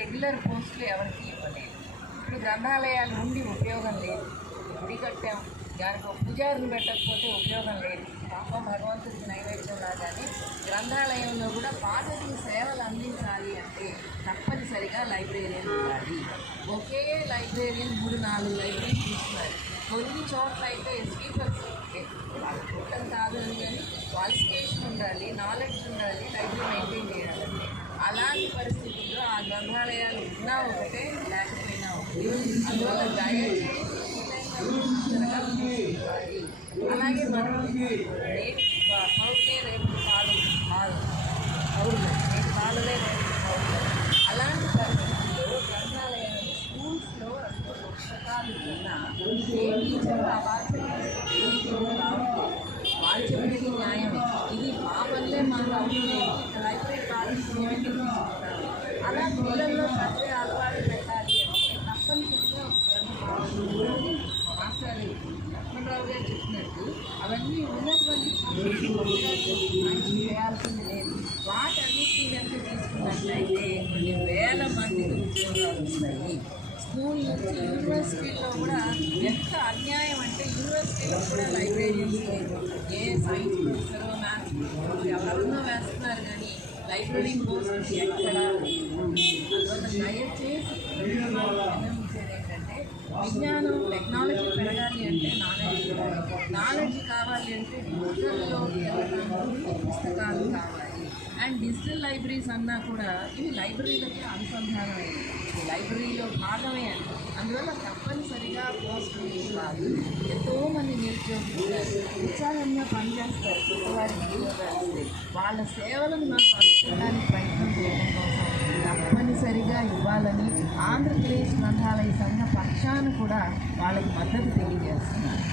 Regular పోస్టులు ఎవరికి ఇవ్వలేదు. ఇప్పుడు గ్రంథాలయాలు ఉండి ఉపయోగం లేదు. గుడి కట్టాం, దానికి ఒక పూజారిని పెట్టకపోతే ఉపయోగం లేదు. పాపం భగవంతుడికి నైవేద్యం లాగానే గ్రంథాలయంలో కూడా పాఠకులు సేవలు అందించాలి అంటే తప్పనిసరిగా లైబ్రేరియన్ ఉండాలి. ఒకే లైబ్రేరియన్ 3-4 లైబ్రరీ చూస్తున్నారు. కొన్ని చోట్ల అయితే స్పీకర్స్ వాళ్ళు పుట్టం కాదు అని కానీ క్వాలిఫికేషన్ ఉండాలి, నాలెడ్జ్ ఉండాలి, లైబ్రరీ మెయింటైన్ చేయాలంటే. అలాంటి పరిస్థితుల్లో ఆ గ్రంథాలయాలు ఉన్నా ఒకటే, లేకపోయినా ఒకటి. అందువల్ల దయచేసి అలాగే మనం రేపు పౌరులే రేపు పాలులే రేపు పౌరులు. అలాంటి పరిస్థితుల్లో గ్రంథాలయాలు స్కూల్స్లో పుస్తకాలు ఉన్నా ఏ టీచర్ ఆ వాళ్ళు చెప్పేది న్యాయమే. ఇది మా వల్లే మాకు అవుతుంది, లైబ్రరీ కావాల్సింది తీసుకుంటారు. అలా పిల్లల్లో చదివే అలవాటు పెట్టాలి అంటే తప్పనిసరిగా మాస్టర్ లక్ష్మణరావు గారు చెప్పినట్టు అవన్నీ ఉన్నటువంటి చేయాల్సింది లేదు. వాటన్నిటిని కనుక తీసుకున్నట్లయితే కొన్ని వేల మందికి ఉద్యోగాలు వస్తాయి. స్కూల్ నుంచి యూనివర్సిటీలో కూడా ఎంత అన్యాయం అంటే యూనివర్సిటీలో కూడా లైబ్రేరియన్స్ లేదు. ఏ సైన్స్ ప్రొఫెసరో మ్యాథ్స్ ప్రొఫెసరో ఎవరన్నా వేస్తున్నారు కానీ లైబ్రరీ పోస్ట్ ఎక్కడా లేదు. అందువల్ల దయచేసి విన్నవించేది ఏంటంటే విజ్ఞానం టెక్నాలజీ పెరగాలి అంటే నాలెడ్జ్ కావాలి అంటే డిజిటల్లోకి వెళ్ళడానికి పుస్తకాలు కావాలి. అండ్ డిజిటల్ లైబ్రరీస్ అన్నా కూడా ఇవి లైబ్రరీలకి అనుసంధానమైనవి, లైబ్రరీలో భాగమే అని. అందువల్ల తప్పనిసరిగా పోస్టులు ఇవ్వాలి. ఎంతోమంది నిరుద్యోగులు ఉత్సాహంగా పనిచేస్తారు. కొత్తవారికి ఉద్యోగాలు ఇస్తే వాళ్ళ సేవలను మనం అందుకోవడానికి ప్రయత్నం చేయడం కోసం తప్పనిసరిగా ఇవ్వాలని ఆంధ్రప్రదేశ్ గ్రంథాలయ సంఘ పక్షాన కూడా వాళ్ళకి మద్దతు తెలియజేస్తున్నారు.